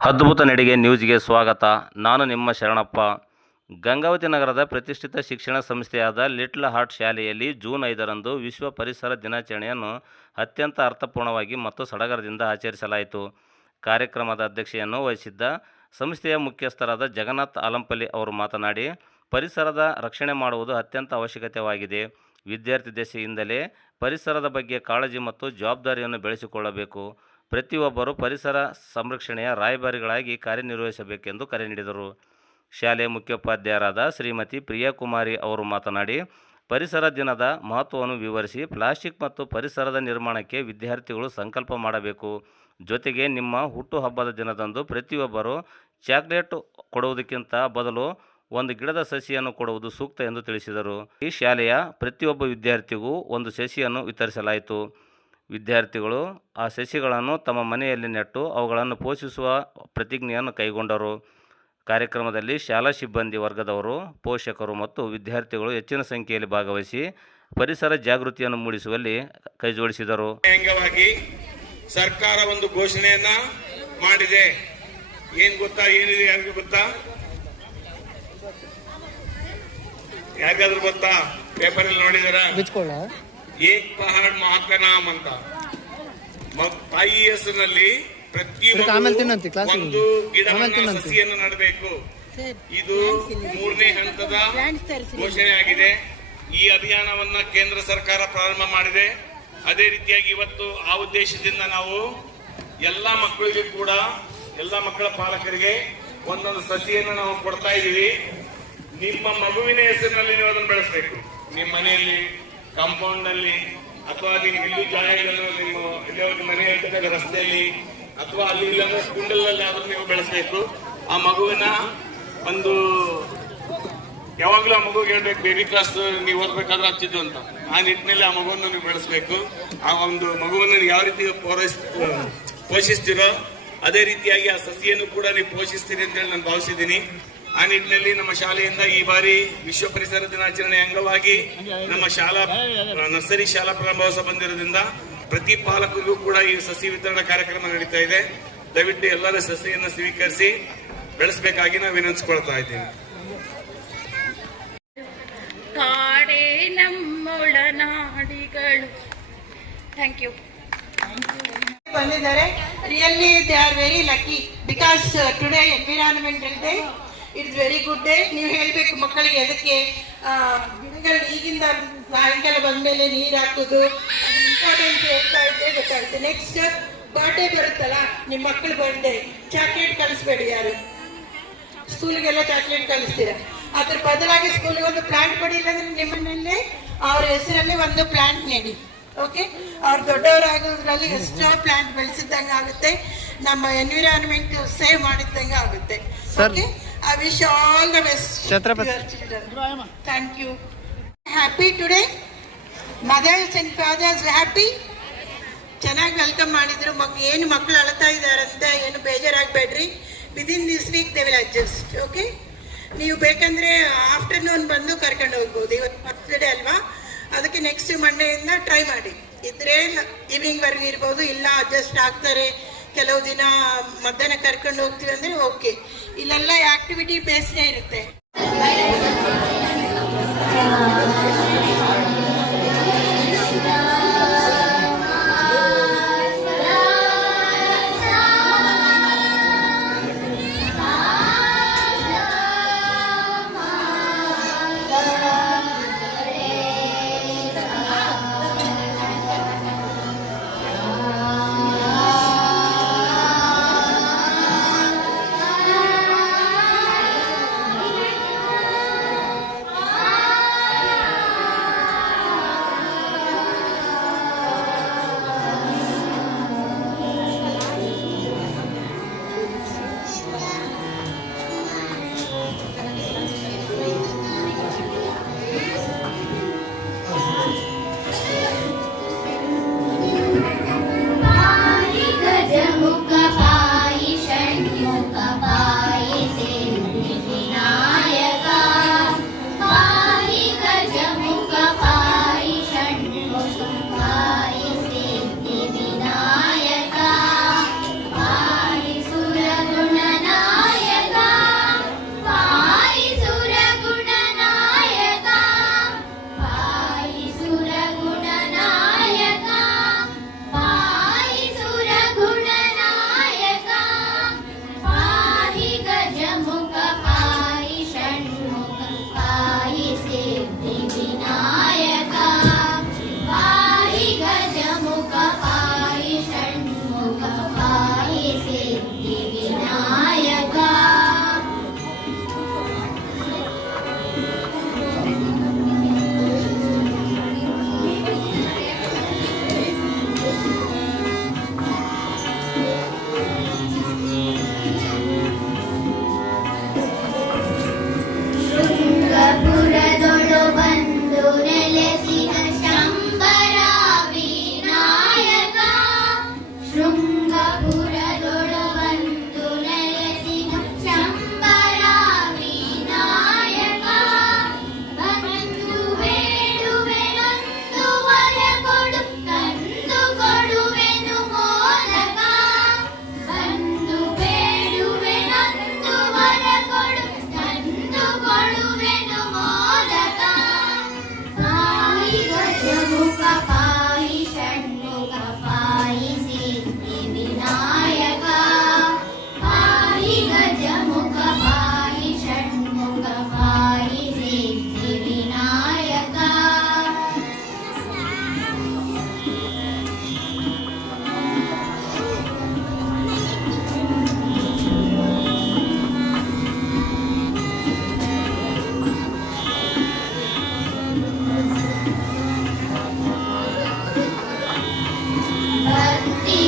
ಅದ್ಭುತ ನಡಿಗೆ ನ್ಯೂಸ್ಗೆ ಸ್ವಾಗತ. ನಾನು ನಿಮ್ಮ ಶರಣಪ್ಪ. ಗಂಗಾವತಿ ನಗರದ ಪ್ರತಿಷ್ಠಿತ ಶಿಕ್ಷಣ ಸಂಸ್ಥೆಯಾದ ಲಿಟ್ಲ್ ಹಾರ್ಟ್ ಶಾಲೆಯಲ್ಲಿ ಜೂನ್ 5ರಂದು ವಿಶ್ವ ಪರಿಸರ ದಿನಾಚರಣೆಯನ್ನು ಅತ್ಯಂತ ಅರ್ಥಪೂರ್ಣವಾಗಿ ಮತ್ತು ಸಡಗರದಿಂದ ಆಚರಿಸಲಾಯಿತು. ಕಾರ್ಯಕ್ರಮದ ಅಧ್ಯಕ್ಷತೆಯನ್ನು ವಹಿಸಿದ್ದ ಸಂಸ್ಥೆಯ ಮುಖ್ಯಸ್ಥರಾದ ಜಗನ್ನಾಥ್ ಆಲಂಪಲ್ಲಿ ಅವರು ಮಾತನಾಡಿ, ಪರಿಸರದ ರಕ್ಷಣೆ ಮಾಡುವುದು ಅತ್ಯಂತ ಅವಶ್ಯಕತೆಯಾಗಿದೆ. ವಿದ್ಯಾರ್ಥಿ ದಶೆಯಿಂದಲೇ ಪರಿಸರದ ಬಗ್ಗೆ ಕಾಳಜಿ ಮತ್ತು ಜವಾಬ್ದಾರಿಯನ್ನು ಬೆಳೆಸಿಕೊಳ್ಳಬೇಕು. ಪ್ರತಿಯೊಬ್ಬರೂ ಪರಿಸರ ಸಂರಕ್ಷಣೆಯ ರಾಯಭಾರಿಗಳಾಗಿ ಕಾರ್ಯನಿರ್ವಹಿಸಬೇಕೆಂದು ಕರೆ ನೀಡಿದರು. ಶಾಲೆಯ ಮುಖ್ಯೋಪಾಧ್ಯಾಯರಾದ ಶ್ರೀಮತಿ ಪ್ರಿಯಾಕುಮಾರಿ ಅವರು ಮಾತನಾಡಿ, ಪರಿಸರ ದಿನದ ಮಹತ್ವವನ್ನು ವಿವರಿಸಿ, ಪ್ಲಾಸ್ಟಿಕ್ ಮತ್ತು ಪರಿಸರದ ನಿರ್ಮಾಣಕ್ಕೆ ವಿದ್ಯಾರ್ಥಿಗಳು ಸಂಕಲ್ಪ ಮಾಡಬೇಕು. ಜೊತೆಗೆ ನಿಮ್ಮ ಹುಟ್ಟುಹಬ್ಬದ ದಿನದಂದು ಪ್ರತಿಯೊಬ್ಬರು ಚಾಕ್ಲೇಟ್ ಕೊಡುವುದಕ್ಕಿಂತ ಬದಲು ಒಂದು ಗಿಡದ ಸಸಿಯನ್ನು ಕೊಡುವುದು ಸೂಕ್ತ ಎಂದು ತಿಳಿಸಿದರು. ಈ ಶಾಲೆಯ ಪ್ರತಿಯೊಬ್ಬ ವಿದ್ಯಾರ್ಥಿಗೂ ಒಂದು ಸಸಿಯನ್ನು ವಿತರಿಸಲಾಯಿತು. ವಿದ್ಯಾರ್ಥಿಗಳು ಆ ಸಸಿಗಳನ್ನು ತಮ್ಮ ಮನೆಯಲ್ಲಿ ನೆಟ್ಟು ಅವುಗಳನ್ನು ಪೋಷಿಸುವ ಪ್ರತಿಜ್ಞೆಯನ್ನು ಕೈಗೊಂಡರು. ಕಾರ್ಯಕ್ರಮದಲ್ಲಿ ಶಾಲಾ ಸಿಬ್ಬಂದಿ ವರ್ಗದವರು, ಪೋಷಕರು ಮತ್ತು ವಿದ್ಯಾರ್ಥಿಗಳು ಹೆಚ್ಚಿನ ಸಂಖ್ಯೆಯಲ್ಲಿ ಭಾಗವಹಿಸಿ ಪರಿಸರ ಜಾಗೃತಿಯನ್ನು ಮೂಡಿಸುವಲ್ಲಿ ಕೈಜೋಡಿಸಿದರು. ಅಂಗವಾಗಿ ಸರ್ಕಾರ ಒಂದು ಘೋಷಣೆಯನ್ನ ಮಾಡಿದೆ. ಏನ್ ಗೊತ್ತಾ? ಏನಿದೆ ಯಾರಿಗೂ ಗೊತ್ತಾ? ಯಾರಿಗಾದ್ರೂ ಗೊತ್ತಾ? ಪೇಪರ್ ಅಲ್ಲಿ ನೋಡಿದಾರ? ಏಕ್ ಪಹಾಡ್ ಮಹಾಕ ನಾಮ್ ಅಂತ. ತಾಯಿ ಹೆಸರಿನಲ್ಲಿ ಒಂದು ಗಿಡವನ್ನ ಸಸಿಯನ್ನು ನೆಡಬೇಕು. ಇದು 3ನೇ ಹಂತದ ಘೋಷಣೆ ಆಗಿದೆ. ಈ ಅಭಿಯಾನವನ್ನ ಕೇಂದ್ರ ಸರ್ಕಾರ ಪ್ರಾರಂಭ ಮಾಡಿದೆ. ಅದೇ ರೀತಿಯಾಗಿ ಇವತ್ತು ಆ ಉದ್ದೇಶದಿಂದ ನಾವು ಎಲ್ಲ ಮಕ್ಕಳಿಗೂ ಕೂಡ, ಎಲ್ಲ ಮಕ್ಕಳ ಪಾಲಕರಿಗೆ ಒಂದೊಂದು ಸಸಿಯನ್ನು ನಾವು ಕೊಡ್ತಾ ಇದ್ದೀವಿ. ನಿಮ್ಮ ಮಗುವಿನ ಹೆಸರಿನಲ್ಲಿ ನೀವು ಅದನ್ನು ಬೆಳೆಸಬೇಕು. ನಿಮ್ಮ ಮನೆಯಲ್ಲಿ, ಕಾಂಪೌಂಡ್ ನಲ್ಲಿ, ಅಥವಾ ನೀವು ಇಲ್ಲೂ ಜಾಗಗಳನ್ನು ನಿಮ್ಮ ಮನೆ ಇರ್ತಕ್ಕಂಥ ರಸ್ತೆಯಲ್ಲಿ ಅಥವಾ ಅಲ್ಲಿ ಇಲ್ಲಾಂದ್ರೆ ಕುಂಡಲಲ್ಲಿ ಆದ್ರೂ ನೀವು ಬೆಳೆಸಬೇಕು. ಆ ಮಗುವಿನ ಒಂದು ಯಾವಾಗಲೂ ಆ ಮಗುಗೆ ಹೇಳ್ಬೇಕು, ಬೇಬಿ ಕ್ಲಾಸ್ ನೀವು ಓದ್ಬೇಕಾದ್ರೆ ಹಚ್ಚಿದ್ದು ಅಂತ. ಆ ನಿಟ್ಟಿನಲ್ಲಿ ಆ ಮಗುವನ್ನು ನೀವು ಬೆಳೆಸಬೇಕು. ಆ ಒಂದು ಮಗುವನ್ನು ಯಾವ ರೀತಿ ಪೋಷಿಸ್ತೀರೋ ಅದೇ ರೀತಿಯಾಗಿ ಆ ಸಸಿಯನ್ನು ಕೂಡ ನೀವು ಪೋಷಿಸ್ತೀರಿ ಅಂತೇಳಿ ನಾನು ಭಾವಿಸಿದ್ದೀನಿ. ಆ ನಿಟ್ಟಿನಲ್ಲಿ ನಮ್ಮ ಶಾಲೆಯಿಂದ ಈ ಬಾರಿ ವಿಶ್ವ ಪರಿಸರ ದಿನಾಚರಣೆ ಅಂಗವಾಗಿ ನಮ್ಮ ನರ್ಸರಿ ಶಾಲಾ ಪ್ರಾರಂಭೋತ್ಸವ ಬಂದಿರೋದ್ರಿಂದ ಪ್ರತಿ ಪಾಲಕರಿಗೂ ಕೂಡ ಈ ಸಸಿ ವಿತರಣಾ ಕಾರ್ಯಕ್ರಮ ನಡೀತಾ ಇದೆ. ದಯವಿಟ್ಟು ಎಲ್ಲರ ಸಸಿಯನ್ನು ಸ್ವೀಕರಿಸಿ ಬೆಳೆಸಬೇಕಾಗಿ ನಾವು ವಿನಂತಿಸ್ಕೊಳ್ತಾ ಇದ್ದೀನಿ. ಕಾಡೇ ನಮ್ಮೊಳನಾಡಿಗಳು. Thank you. ಬಂದಿದ್ದಾರೆ. Really they are very lucky because today environmental day. It's very good day. ನೀವು ಹೇಳಬೇಕು ಮಕ್ಕಳಿಗೆ ಅದಕ್ಕೆ ಗಿಡಗಳು ಈಗಿಂದ ಸಾಯಂಕಾಲ ಬಂದ್ಮೇಲೆ ನೀರು ಹಾಕೋದು ಇಂಪಾರ್ಟೆಂಟ್ ಹೇಳ್ತಾ ಇದ್ದೆ ಗೊತ್ತಾಗುತ್ತೆ. ನೆಕ್ಸ್ಟ್ ಬರ್ಡೇ ಬರುತ್ತಲ್ಲ, ನಿಮ್ಮ ಮಕ್ಕಳು ಬರ್ಡೇ, ಚಾಕ್ಲೇಟ್ ಕಳಿಸ್ಬೇಡಿ. ಯಾರು ಸ್ಕೂಲಿಗೆಲ್ಲ ಚಾಕ್ಲೇಟ್ ಕಳಿಸ್ತೀರ, ಅದ್ರ ಬದಲಾಗಿ ಸ್ಕೂಲಿಗೆ ಒಂದು ಪ್ಲಾಂಟ್ ಕೊಡಿ. ಇಲ್ಲಾಂದ್ರೆ ನಿಮ್ಮನ್ನೇ ಅವ್ರ ಹೆಸರಲ್ಲಿ ಒಂದು ಪ್ಲಾಂಟ್ ನೀಡಿ. ಓಕೆ, ಅವ್ರು ದೊಡ್ಡವರಾಗೋದ್ರಲ್ಲಿ ಎಷ್ಟೋ ಪ್ಲಾಂಟ್ ಬೆಳೆಸಿದ್ದಂಗೆ ಆಗುತ್ತೆ, ನಮ್ಮ ಎನ್ವಿರಾನ್ಮೆಂಟ್ ಸೇವ್ ಮಾಡಿದ್ದಂಗೆ ಆಗುತ್ತೆ. Okay, I wish you all the best to your children. Thank you. Happy today? Mothers and fathers happy? ಚೆನ್ನಾಗಿ ವೆಲ್ಕಮ್ ಮಾಡಿದ್ರು. ಏನು ಮಕ್ಕಳು ಅಳ್ತಾ ಇದ್ದಾರಂತೆ ಏನು ಬೇಜಾರಾಗಬೇಡ್ರಿ. Within this week they will adjust. Okay, ನೀವು ಬೇಕಂದ್ರೆ ಆಫ್ಟರ್ನೂನ್ ಬಂದು ಕರ್ಕೊಂಡು ಹೋಗ್ಬೋದು. ಇವತ್ತು ಫಸ್ಟ್ ಡೇ ಅಲ್ವಾ, ಅದಕ್ಕೆ ನೆಕ್ಸ್ಟ್ ಮಂಡೆಯಿಂದ ಟ್ರೈ ಮಾಡಿ. ಇದ್ರೆ ಈವ್ನಿಂಗ್ ವರ್ಗೂ ಇರ್ಬೋದು, ಇಲ್ಲ ಅಡ್ಜಸ್ಟ್ ಆಗ್ತಾರೆ. ಕೆಲವು ದಿನ ಮಧ್ಯಾಹ್ನ ಕರ್ಕೊಂಡು ಹೋಗ್ತೀವಿ ಅಂದ್ರೆ ಓಕೆ. ಇಲ್ಲೆಲ್ಲ ಆಕ್ಟಿವಿಟಿ ಬೇಸ್ಡೇ ಇರುತ್ತೆ. ಶಕ್ತಿ